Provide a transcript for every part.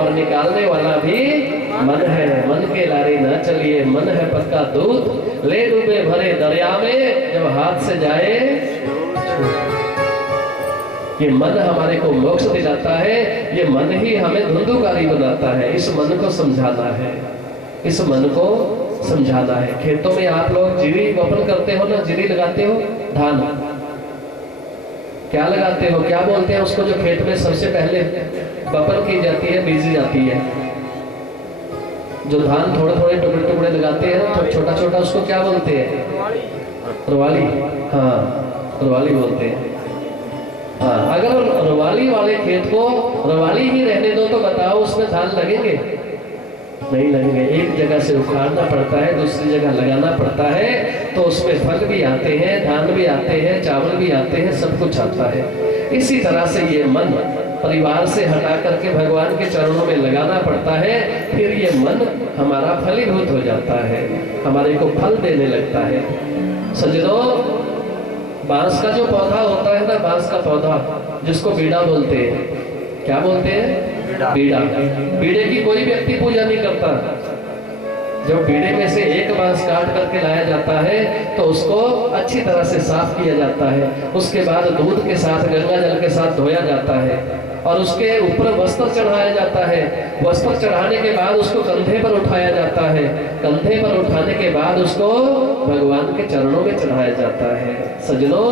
और निकालने वाला भी मन है। मन के लारे न चलिए, मन है पक्का दूत, ले डूबे भरे दरिया में, जब हाथ से जाए। ये मन हमारे को मोक्ष दिलाता है, ये मन ही हमें धुंधुकारी बनाता है। इस मन को समझाना है, इस मन को समझाना है। खेतों में आप लोग जीरी वपन करते हो ना, जीरी लगाते हो, धान क्या लगाते हो, क्या बोलते हैं उसको जो खेत में सबसे पहले वपन की जाती है, बीजी जाती है, जो धान थोड़े थोड़े टुकड़े टुकड़े लगाते हैं तो छोटा छोटा, उसको क्या बोलते हैं? रवाली। हाँ, रवाली बोलते हैं। हाँ, अगर रवाली वाले खेत को रवाली ही रहने दो तो बताओ उसमें धान लगेंगे? नहीं लगेंगे। एक जगह से उखाड़ना पड़ता है, दूसरी जगह लगाना पड़ता है, तो उसमें फल भी आते हैं, धान भी आते हैं, चावल भी आते हैं, सब कुछ आता है। इसी तरह से ये मन परिवार से हटा करके भगवान के चरणों में लगाना पड़ता है, फिर ये मन हमारा फलीभूत हो जाता है, हमारे को फल देने लगता है। सज्जनों, बांस का जो पौधा होता है ना, बांस का पौधा जिसको बीड़ा बोलते हैं, क्या बोलते हैं? बीड़ा। बीड़े की कोई व्यक्ति पूजा नहीं करता। जब बीड़े में से एक बांस काट करके लाया जाता है तो उसको अच्छी तरह से साफ किया जाता है, उसके बाद दूध के साथ, गंगा जल के साथ धोया जाता है और उसके ऊपर वस्त्र चढ़ाया जाता है। वस्त्र चढ़ाने के बाद उसको कंधे पर उठाया जाता है, कंधे पर उठाने के बाद उसको भगवान के चरणों में चढ़ाया जाता है। सज्जनों,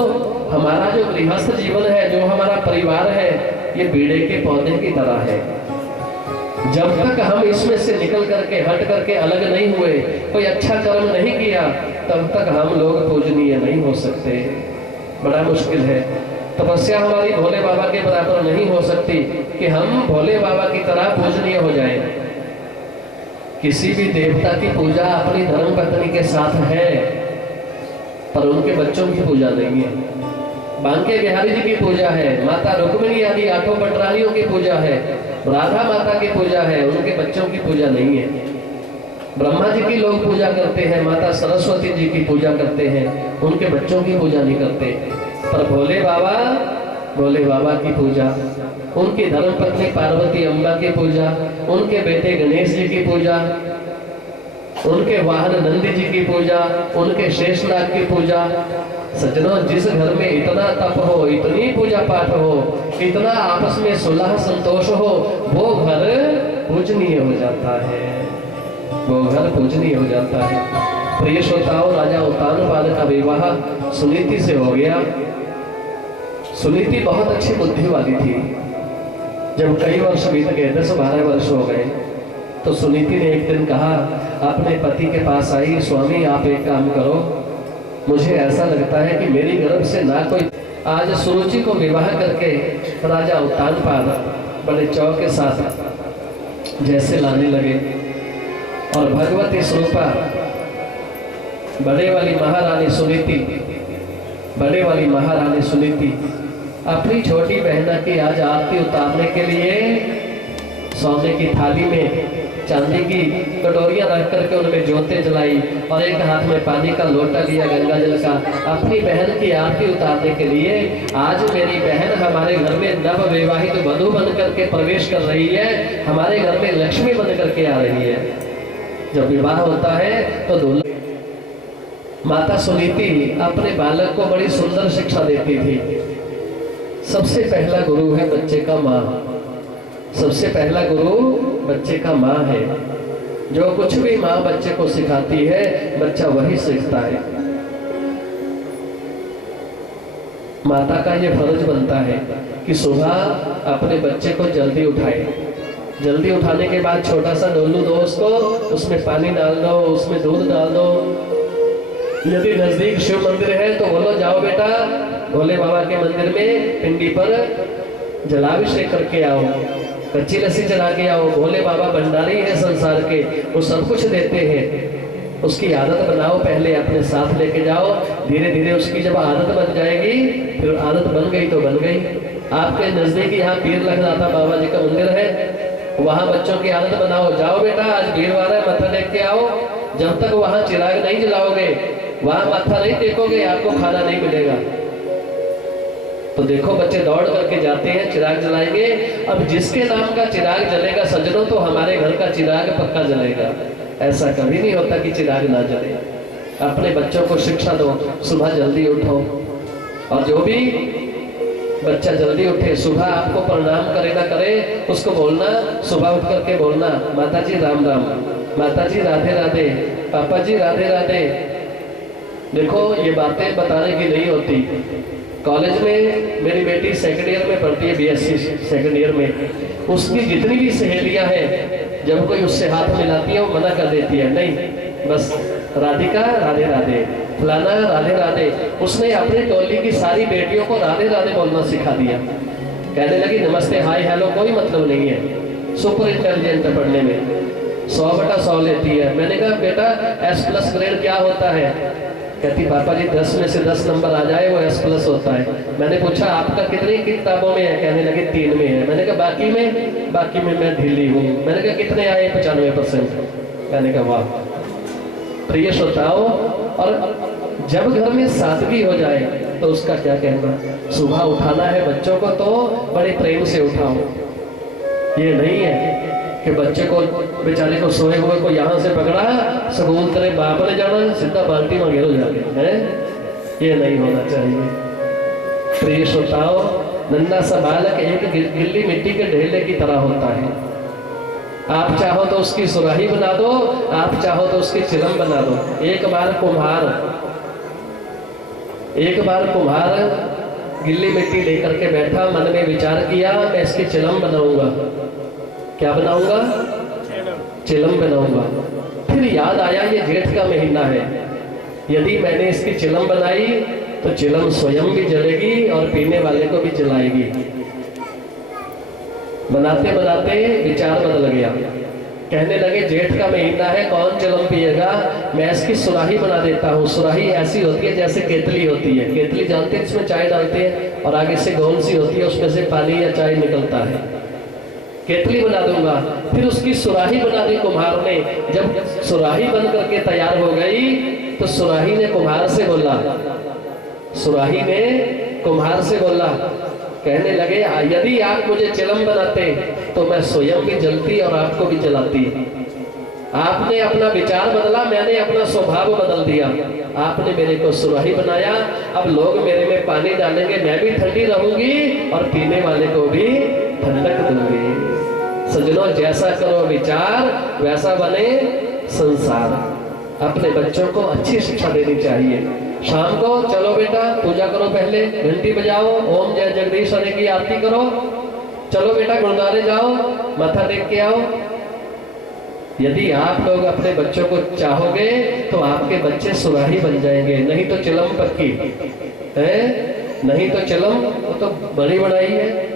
हमारा जो गृहस्थ जीवन है, जो हमारा परिवार है, ये बीड़े के पौधे की तरह है। जब तक हम इसमें से निकल करके, हट करके अलग नहीं हुए, कोई अच्छा कर्म नहीं किया, तब तक हम लोग पूजनीय नहीं हो सकते। बड़ा मुश्किल है। तपस्या हमारी भोले बाबा के बराबर नहीं हो सकती कि हम भोले बाबा की तरह पूजनीय हो जाएं। किसी भी देवता की पूजा अपनी धर्म पत्नी के साथ है, पर उनके बच्चों की पूजा नहीं है। बांके बिहारी जी की पूजा है, माता रुक्मिणी आदि आठों पटरानियों की पूजा है, राधा माता की पूजा है, उनके बच्चों की पूजा नहीं है। ब्रह्मा जी की लोग पूजा करते हैं, माता सरस्वती जी की पूजा करते हैं, उनके बच्चों की पूजा नहीं करते। पर भोले बाबा की पूजा, उनकी धर्मपत्नी पार्वती अम्बा की पूजा, उनके बेटे गणेश जी की पूजा, उनके वाहन नंदी जी की पूजा, उनके शेषनाग की पूजा। सज्जनों, जिस घर में इतना तप हो, इतनी पूजा पाठ हो, इतना आपस में सुलह संतोष हो, वो घर पूजनीय हो जाता है, वो घर पूजनीय हो जाता है। प्रिय श्रोताओं, राजा उत्तानपाद का विवाह सुनीति से हो गया। सुनीति बहुत अच्छी बुद्धि वाली थी। जब कई वर्ष बीत गए, 10-12 वर्ष हो गए, तो सुनीति ने एक दिन कहा, अपने पति के पास आई, स्वामी आप एक काम करो, मुझे ऐसा लगता है कि मेरी गर्भ से ना कोई। आज सुरुचि को विवाह करके राजा उत्तानपाद बड़े चौक के साथ जैसे लाने लगे, और भगवती स्वरूपा बड़े वाली महारानी सुनीति अपनी छोटी बहना की आज आरती उतारने के लिए सोने की थाली में चांदी की कटोरियां रख करके उनमें ज्योतें जलाई, और एक हाथ में पानी का लोटा लिया गंगा जल का, अपनी बहन की आरती उतारने के लिए। आज मेरी बहन हमारे घर में नव विवाहित वधू बन करके प्रवेश कर रही है, हमारे घर में लक्ष्मी बन करके आ रही है। जब विवाह होता है तो दूल्हा, माता सुनीति अपने बालक को बड़ी सुंदर शिक्षा देती थी। सबसे पहला गुरु है बच्चे का माँ, सबसे पहला गुरु बच्चे का माँ है। जो कुछ भी माँ बच्चे को सिखाती है, बच्चा वही सीखता है। माता का ये फर्ज बनता है कि सुबह अपने बच्चे को जल्दी उठाए, जल्दी उठाने के बाद छोटा सा डोलू दो उसको, उसमें पानी डाल दो, उसमें दूध डाल दो। यदि नजदीक शिव मंदिर है तो बोलो, जाओ बेटा भोले बाबा के मंदिर में पिंडी पर जलाभिषेक करके आओ, कच्ची लस्सी चढ़ा के आओ। भोले बाबा भंडारी है संसार के, वो सब कुछ देते हैं। उसकी आदत बनाओ, पहले अपने साथ लेके जाओ, धीरे धीरे उसकी जब आदत बन जाएगी, फिर आदत बन गई तो बन गई। आपके नजदीक यहाँ पीर लखदाता बाबा जी का मंदिर है, वहाँ बच्चों की आदत बनाओ, जाओ बेटा आज वीरवार है, मत्था टेक के आओ। जब तक वहाँ चिराग नहीं जलाओगे, वहाँ मत्था नहीं टेकोगे, आपको खाना नहीं मिलेगा। तो देखो बच्चे दौड़ करके जाते हैं, चिराग जलाएंगे। अब जिसके नाम का चिराग जलेगा सज्जनों तो हमारे घर का चिराग पक्का जलेगा। ऐसा कभी नहीं होता कि चिराग ना जले। अपने बच्चों को शिक्षा दो, सुबह जल्दी उठो, और जो भी बच्चा जल्दी उठे, सुबह आपको प्रणाम करे ना करे, उसको बोलना, सुबह उठ करके बोलना, माता जी राम राम, माता जी राधे राधे, पापा जी राधे राधे। देखो ये बातें बताने की नहीं होती। कॉलेज में मेरी बेटी सेकंड ईयर में पढ़ती है, बीएससी सेकंड ईयर में। उसकी जितनी भी सहेलियां हैं, जब कोई उससे हाथ मिलाती है वो मना कर देती है, नहीं बस राधिका राधे राधे, फलाना राधे राधे। उसने अपनी टोली की सारी बेटियों को राधे राधे बोलना सिखा दिया। कहने लगी नमस्ते हाय हेलो कोई मतलब नहीं है। सुपर इंटेलिजेंट है पढ़ने में, 100/100 लेती है। मैंने कहा बेटा S+ ग्रेड क्या होता है? कहती पापा जी 10 में से 10 नंबर आ जाए वो S+ होता है। मैंने पूछा आपका कितनी किताबों में है? कहने लगे 3 में है। मैंने कहा बाकी में मैं ढीली हूँ। मैंने कहा कितने आए? 95%। मैंने कहा वाह। प्रिय श्रोताओं, और जब घर में सादगी हो जाए तो उसका क्या कहना। सुबह उठाना है बच्चों को तो बड़े प्रेम से उठाओ। ये नहीं है कि बच्चे को बेचारे को सोए हुए को यहाँ से पकड़ा, स्कूल तेरे बाप ने जाना, सीधा बाल्टी में गिरो जाके है। ये नहीं होना चाहिए। प्रिय श्रोताओं, नन्हा सा बालक एक गिल्ली मिट्टी के ढेले की तरह होता है। आप चाहो तो उसकी सुराही बना दो, आप चाहो तो उसकी चिलम बना दो। एक बार कुम्हार गिल्ली मिट्टी लेकर के बैठा, मन में विचार किया मैं इसकी चिलम बनाऊंगा। क्या बनाऊंगा? चिलम बनाऊंगा। फिर याद आया ये जेठ का महीना है, यदि मैंने इसकी चिलम बनाई तो चिलम स्वयं भी जलेगी और पीने वाले को भी जलाएगी। बनाते बनाते विचार बदल गया। कहने लगे जेठ का महीना है, कौन चिलम पिएगा, मैं इसकी सुराही बना देता हूँ। सुराही ऐसी होती है जैसे केतली होती है। केतली जानते हैं, इसमें चाय डालते हैं और आगे से गोल सी होती है, उसमें से पानी या चाय निकलता है। केतली बना दूंगा। फिर उसकी सुराही बना दी कुम्हार ने। जब सुराही बन करके तैयार हो गई तो सुराही ने कुम्हार से बोला, कहने लगे यदि आप मुझे चिलम बनाते तो मैं स्वयं भी जलती और आपको भी जलाती। आपने अपना विचार बदला, मैंने अपना स्वभाव बदल दिया। आपने मेरे को सुराही बनाया, अब लोग मेरे में पानी डालेंगे, मैं भी ठंडी रहूंगी और पीने वाले को भी ठंडक दूंगी। सज्जनों, जैसा करो विचार वैसा बने संसार। अपने बच्चों को अच्छी शिक्षा देनी चाहिए। शाम को चलो बेटा पूजा करो, पहले घंटी बजाओ, ओम जय जगदीश हरे की आरती करो। चलो बेटा गुरुद्वारे जाओ, माथा टेक के आओ। यदि आप लोग अपने बच्चों को चाहोगे तो आपके बच्चे सुराही बन जाएंगे, नहीं तो चिलम पक्की है, नहीं तो चिलम वो तो बड़ी बनाई है।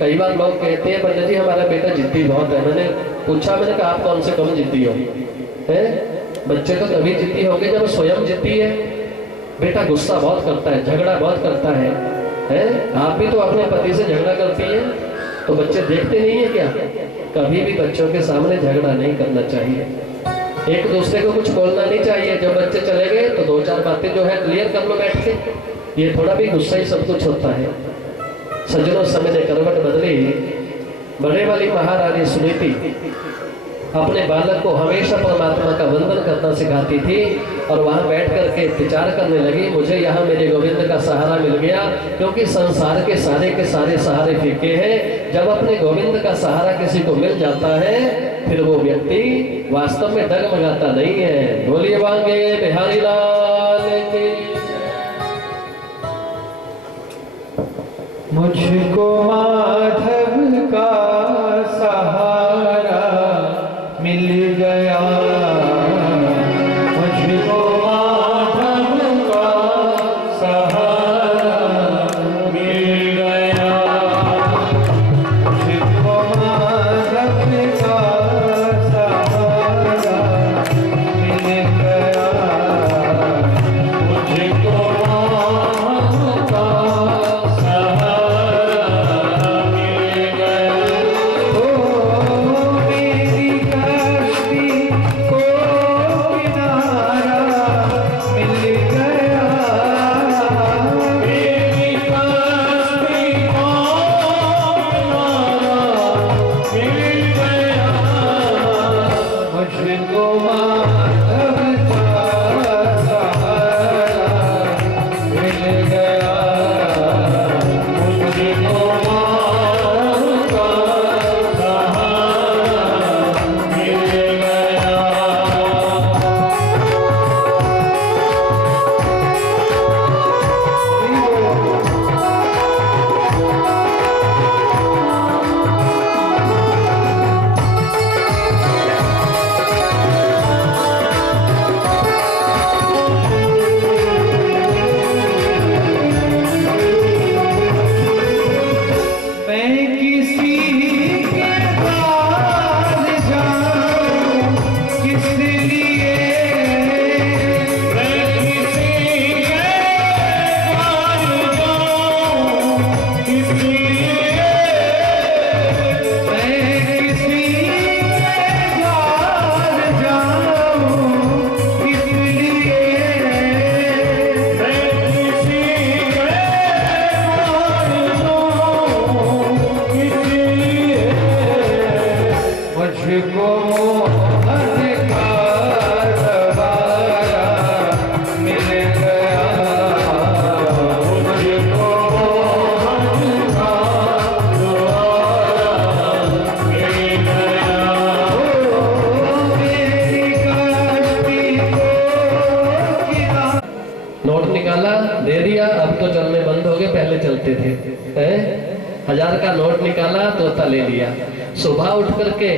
कई बार लोग कहते हैं पंडित जी हमारा बेटा जिद्दी बहुत है। मैंने पूछा, मैंने कहा आप कौन से कम जिद्दी हो? बच्चे तो तभी जिद्दी होंगे जब स्वयं जिद्दी है। बेटा गुस्सा बहुत करता है, झगड़ा बहुत करता है? आप भी तो अपने पति से झगड़ा करती है, तो बच्चे देखते नहीं है क्या? कभी भी बच्चों के सामने झगड़ा नहीं करना चाहिए। एक दूसरे को कुछ बोलना नहीं चाहिए। जब बच्चे चले गए तो 2-4 बातें जो है क्लियर कर लो बैठ के। ये थोड़ा भी गुस्सा ही सब कुछ होता है। सज्जनों, समय ने करवट बदली। बड़े वाली महारानी सुनीति अपने बालक को हमेशा परमात्मा का वंदन करना सिखाती थी और वहां बैठ करके विचार करने लगी, मुझे यहाँ मेरे गोविंद का सहारा मिल गया, क्योंकि संसार के सारे सहारे फीके हैं। जब अपने गोविंद का सहारा किसी को मिल जाता है फिर वो व्यक्ति वास्तव में डगमगाता नहीं है। बोलिए बांके बिहारी लाल की। मुझको माधव का सहारा मिल गया, मुझको माधव का सहारा मिल गया, मुझको माधव का सहारा मिल गया, मुझको माधव का सहारा मिल मुझको मोहन का सहारा मिल गया, मुझको मोहन का सहारा मिल गया। मेरी कश्ती को किनारा। नोट निकाला, दे दिया, अब तो चलने बंद हो गए, पहले चलते थे। 1000 का नोट निकाला, तोता ले लिया। सुबह उठ करके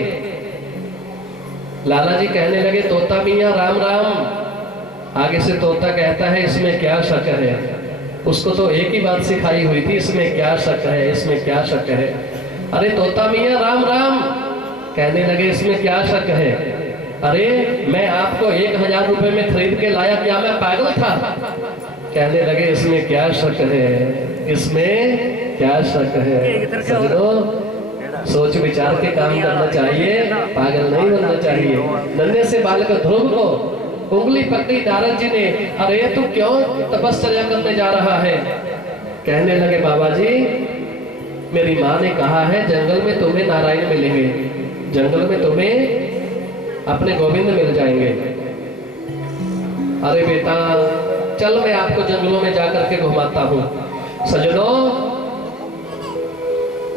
लाला जी कहने लगे, तोता मियाँ राम राम। आगे से तोता कहता है, इसमें क्या शक है। उसको तो एक ही बात सिखाई हुई थी, इसमें क्या शक है, इसमें क्या शक है। अरे तोता मियाँ राम राम। कहने लगे, इसमें क्या शक है। अरे मैं आपको 1000 रुपए में खरीद के लाया, क्या मैं पागल था। कहने लगे, इसमें क्या शक है, इसमें क्या शक है। समझो, सोच विचार के काम करना चाहिए, पागल नहीं बनना चाहिए। नन्हे से बालक ध्रुव को उंगली पकड़ी नारद जी ने, अरे तू क्यों तपस्या करने जा रहा है। कहने लगे, बाबा जी मेरी माँ ने कहा है जंगल में तुम्हें नारायण मिलेंगे, जंगल में तुम्हें अपने गोविंद मिल जाएंगे। अरे बेटा चल, मैं आपको जंगलों में जाकर के घुमाता हूं। सजनों,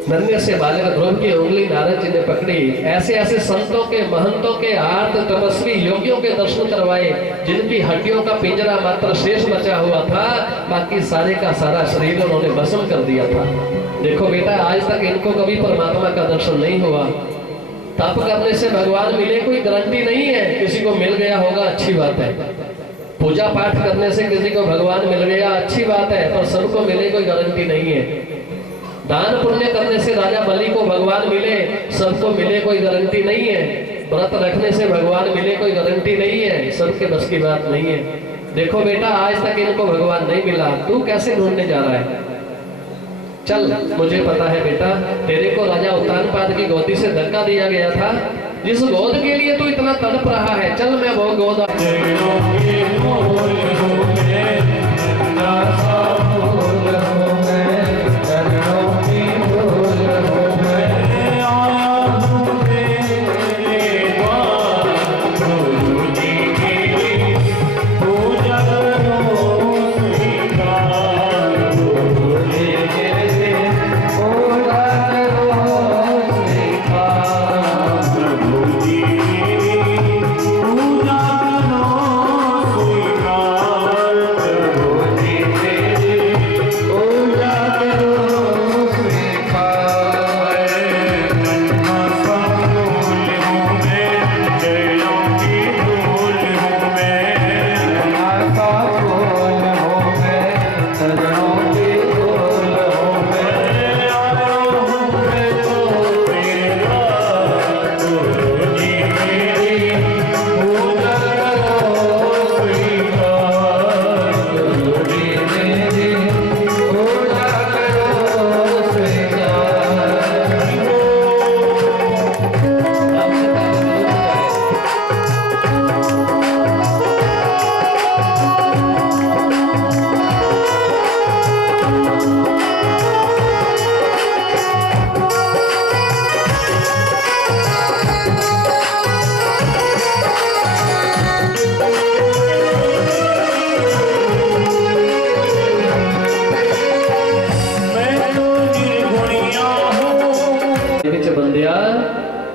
नन्हे से बालक ध्रुव की उंगली नारद जी ने पकड़ी। ऐसे ऐसे संतों के, महंतों के, आर्त तपस्वी योगियों के दर्शन करवाए, जिनकी हड्डियों का पिंजरा मात्र शेष बचा हुआ था, बाकी सारे का सारा शरीर उन्होंने भस्म कर दिया था। देखो बेटा, आज तक इनको कभी परमात्मा का दर्शन नहीं हुआ। तप करने से भगवान मिले कोई गारंटी नहीं है। किसी को मिल गया होगा, अच्छी बात है। पूजा पाठ करने से किसी को भगवान मिल गया, अच्छी बात है, पर सबको मिले कोई गारंटी नहीं है। दान पुण्य करने से राजा बलि को भगवान मिले, सबको मिले कोई गारंटी नहीं है। व्रत रखने से भगवान मिले कोई गारंटी नहीं है, सबके बस की बात नहीं है। देखो बेटा, आज तक इनको भगवान नहीं मिला, तू कैसे ढूंढने जा रहा है। चल, मुझे पता है बेटा, तेरे को राजा उत्तानपाद की गोदी से धक्का दिया गया था, जिस गोद के लिए तू इतना तड़प रहा है, चल मैं वो गोद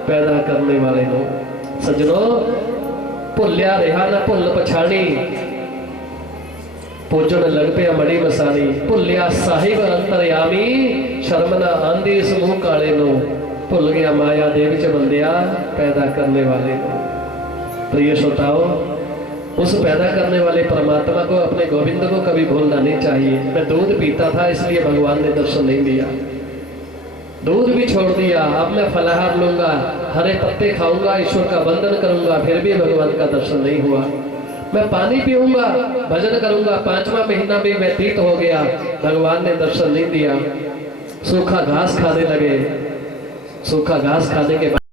पैदा करने वाले हो। सजनों, भुलिया रहा ना भुल पछाणी, पूजन लग पिया मड़ी मसानी। भुलिया साहिब अंतरयामी, शर्म ना आंदी इस मुंह काले नो। भुल गया माया दे विच बंदिया, पैदा करने वाले नो। प्रिय श्रोताओ, उस पैदा करने वाले परमात्मा को, अपने गोविंद को कभी भूलना नहीं चाहिए। मैं दूध पीता था इसलिए भगवान ने दर्शन नहीं दिया, दूध भी छोड़ दिया। अब मैं फलाहार लूंगा, हरे पत्ते खाऊंगा, ईश्वर का वंदन करूंगा, फिर भी भगवान का दर्शन नहीं हुआ। मैं पानी पीऊंगा, भजन करूंगा, 5वां महीना भी व्यतीत हो गया, भगवान ने दर्शन नहीं दिया। सूखा घास खाने लगे, सूखा घास खाने के बाद